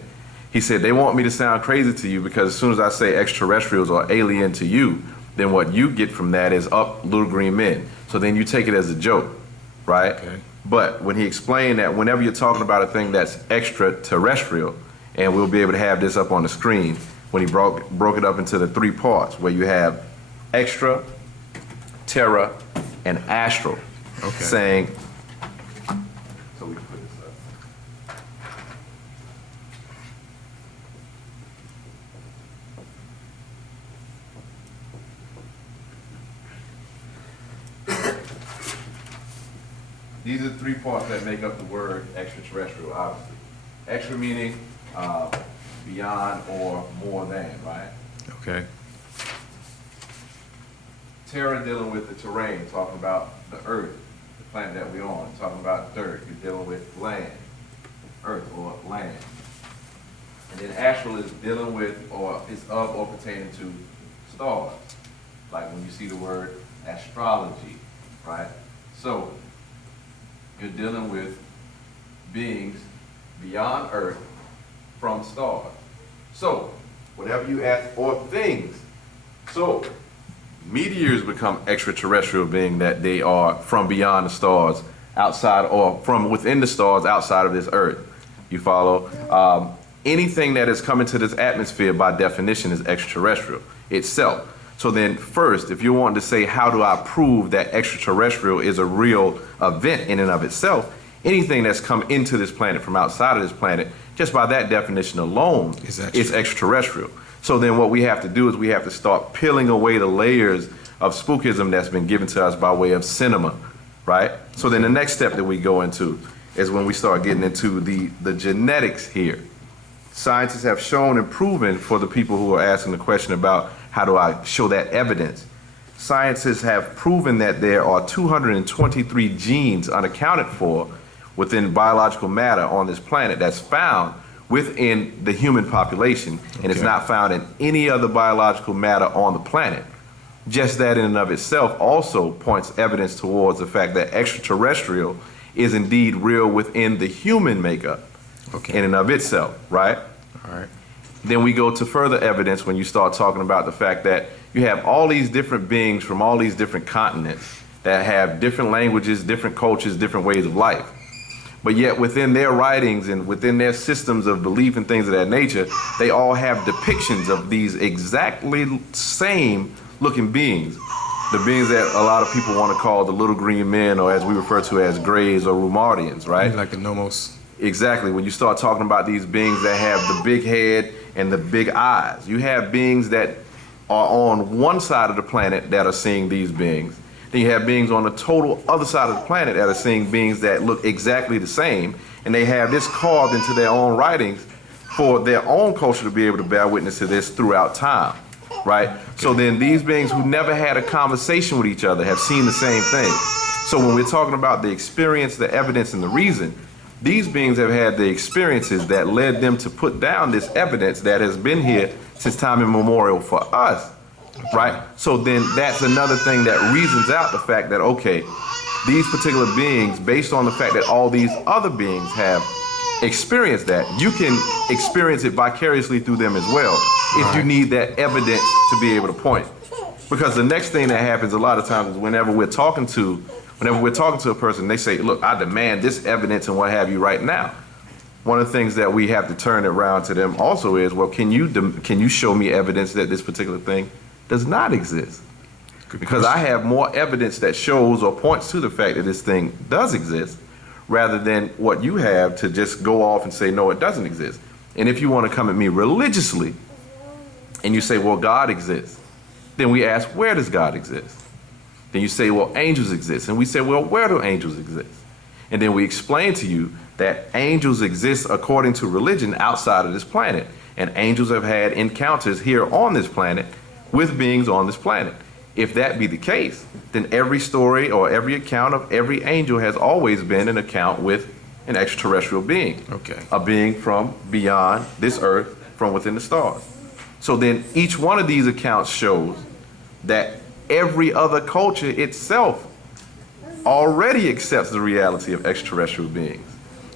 He said, they want me to sound crazy to you because as soon as I say extraterrestrials or alien to you, then what you get from that is little green men. So then you take it as a joke, right? Okay. But when he explained that whenever you're talking about a thing that's extraterrestrial, and we'll be able to have this up on the screen, when he broke it up into the three parts, where you have extra, terra, and astral, Okay. saying, so we can put this up. These are the three parts that make up the word extraterrestrial, obviously. Extra meaning beyond or more than, right? Okay. Terra dealing with the terrain, talking about the earth, the planet that we're on, talking about dirt. You're dealing with land, earth or land. And then astral is dealing with or is of or pertaining to stars. Like when you see the word astrology, right? So you're dealing with beings beyond earth from stars. So whatever you ask, or things. So Meteors become extraterrestrial, being that they are from beyond the stars, outside or from within the stars, outside of this earth. You follow? Anything that is coming to this atmosphere by definition is extraterrestrial itself. So then first, if you're wanting to say, how do I prove that extraterrestrial is a real event in and of itself, anything that's come into this planet from outside of this planet, just by that definition alone, is extraterrestrial. So then what we have to do is we have to start peeling away the layers of spookism that's been given to us by way of cinema, right? So then the next step that we go into is when we start getting into the genetics here. Scientists have shown and proven, for the people who are asking the question about how do I show that evidence, scientists have proven that there are 223 genes unaccounted for within biological matter on this planet that's found within the human population, and it's not found in any other biological matter on the planet. Just that in and of itself also points evidence towards the fact that extraterrestrial is indeed real within the human makeup in and of itself, right? All right. Then we go to further evidence when you start talking about the fact that you have all these different beings from all these different continents that have different languages, different cultures, different ways of life. But yet within their writings and within their systems of belief and things of that nature, they all have depictions of these exactly same looking beings. The beings that a lot of people want to call the little green men, or as we refer to as Greys or Rumardians, right? Like the Nomos. Exactly. When you start talking about these beings that have the big head and the big eyes, you have beings that are on one side of the planet that are seeing these beings. Then you have beings on the total other side of the planet that are seeing beings that look exactly the same, and they have this carved into their own writings for their own culture to be able to bear witness to this throughout time, right? So then these beings who never had a conversation with each other have seen the same thing. So when we're talking about the experience, the evidence, and the reason, these beings have had the experiences that led them to put down this evidence that has been here since time immemorial for us, right? So then that's another thing that reasons out the fact that, okay, these particular beings, based on the fact that all these other beings have experienced that, you can experience it vicariously through them as well if you need that evidence to be able to point. Because the next thing that happens a lot of times is whenever we're talking to a person, they say, look, I demand this evidence and what have you right now. One of the things that we have to turn around to them also is, well, can you show me evidence that this particular thing does not exist? Because I have more evidence that shows or points to the fact that this thing does exist, rather than what you have to just go off and say, no, it doesn't exist. And if you want to come at me religiously and you say, well, God exists, then we ask, where does God exist? Then you say, well, angels exist. And we say, well, where do angels exist? And then we explain to you that angels exist according to religion outside of this planet. And angels have had encounters here on this planet with beings on this planet. If that be the case, then every story or every account of every angel has always been an account with an extraterrestrial being. Okay. A being from beyond this earth, from within the stars. So then each one of these accounts shows that every other culture itself already accepts the reality of extraterrestrial beings.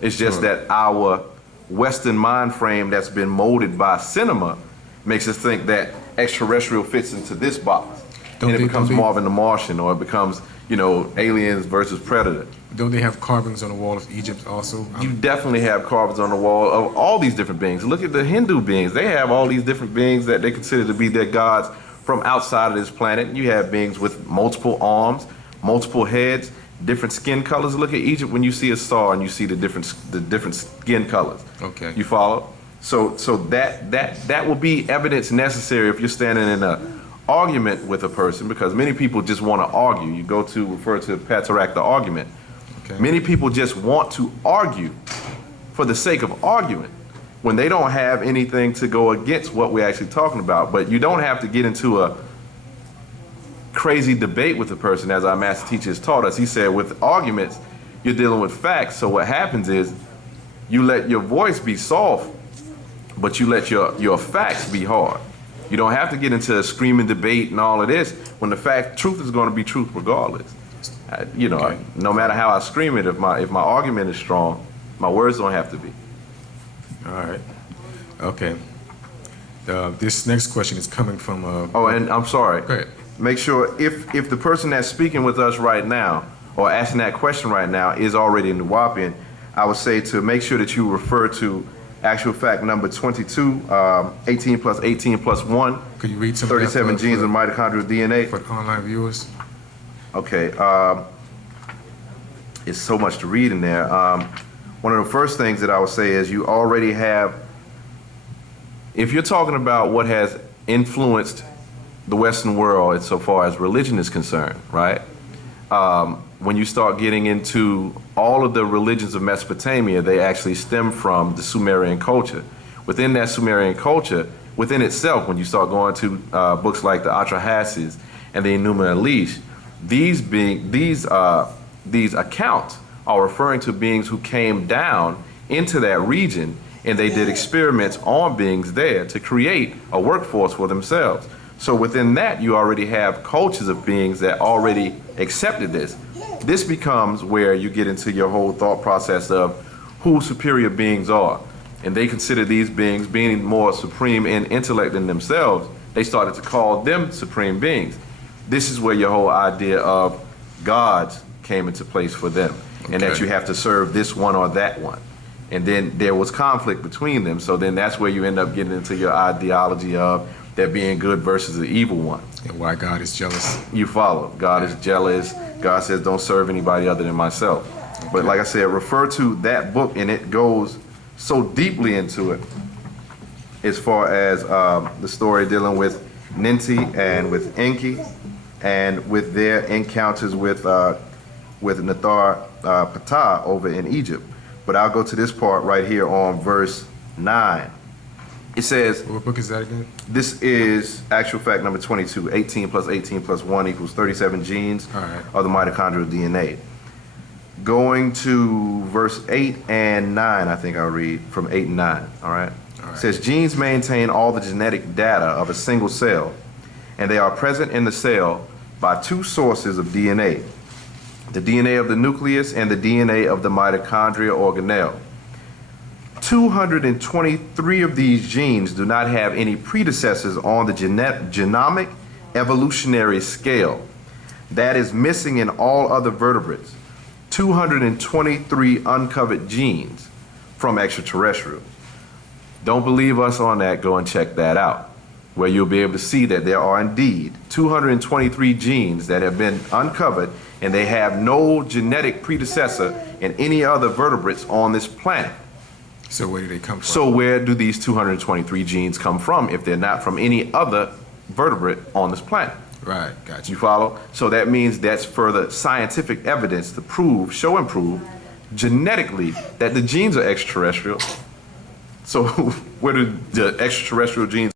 It's just that our Western mind frame that's been molded by cinema makes us think that extraterrestrial fits into this box. And it becomes Marvin the Martian, or it becomes, Aliens versus Predator. Don't they have carvings on the wall of Egypt also? You definitely have carvings on the wall of all these different beings. Look at the Hindu beings. They have all these different beings that they consider to be their gods from outside of this planet. You have beings with multiple arms, multiple heads, different skin colors. Look at Egypt when you see a star and you see the different skin colors. Okay. You follow? So that will be evidence necessary if you're standing in a argument with a person, because many people just want to argue. You go to refer to Patarak, the argument. Okay. Many people just want to argue for the sake of arguing when they don't have anything to go against what we're actually talking about. But you don't have to get into a crazy debate with the person, as our master teacher has taught us. He said with arguments, you're dealing with facts. So what happens is you let your voice be soft, but you let your facts be hard. You don't have to get into a screaming debate and all of this when the truth is going to be truth regardless. Okay. No matter how I scream it, if my argument is strong, my words don't have to be. All right. Okay. This next question is coming from. Oh, and I'm sorry. Go ahead. make sure if the person that's speaking with us right now or asking that question right now is already a Nuwaupian, I would say to make sure that you refer to actual fact number 22, 18 plus 18 plus 1, Could you read some of that 37 for- genes for- of mitochondrial DNA. For the online viewers? Okay, it's so much to read in there. One of the first things that I would say is you already have, if you're talking about what has influenced the Western world as so far as religion is concerned, right? When you start getting into all of the religions of Mesopotamia, they actually stem from the Sumerian culture. Within that Sumerian culture, within itself, when you start going to books like the Atrahasis and the Enuma Elish, these accounts are referring to beings who came down into that region and they did experiments on beings there to create a workforce for themselves. So within that, you already have cultures of beings that already accepted this. This becomes where you get into your whole thought process of who superior beings are. And they consider these beings being more supreme in intellect than themselves. They started to call them supreme beings. This is where your whole idea of gods came into place for them. And that you have to serve this one or that one. And then there was conflict between them. So then that's where you end up getting into your ideology of there being good versus the evil one. And why God is jealous? You follow. God is jealous. God says don't serve anybody other than myself. But like I said, refer to that book and it goes so deeply into it as far as the story dealing with Ninti and with Enki and with their encounters with Nathar Ptah over in Egypt. But I'll go to this part right here on verse 9. It says, What book is that again? this is actual fact number 22. 18 plus 18 plus 1 equals 37 genes All right. of the mitochondrial DNA. Going to verse 8 and 9, I think I'll read from 8 and 9. All right? All right. It says, genes maintain all the genetic data of a single cell, and they are present in the cell by two sources of DNA, the DNA of the nucleus and the DNA of the mitochondria organelle. 223 of these genes do not have any predecessors on the genomic evolutionary scale. That is missing in all other vertebrates. 223 uncovered genes from extraterrestrials. Don't believe us on that, go and check that out, where you'll be able to see that there are indeed 223 genes that have been uncovered and they have no genetic predecessor in any other vertebrates on this planet. So where do they come from? So where do these 223 genes come from if they're not from any other vertebrate on this planet? Right, got You you. follow? So that means that's further scientific evidence to prove, show and prove, genetically that the genes are extraterrestrial. So where do the extraterrestrial genes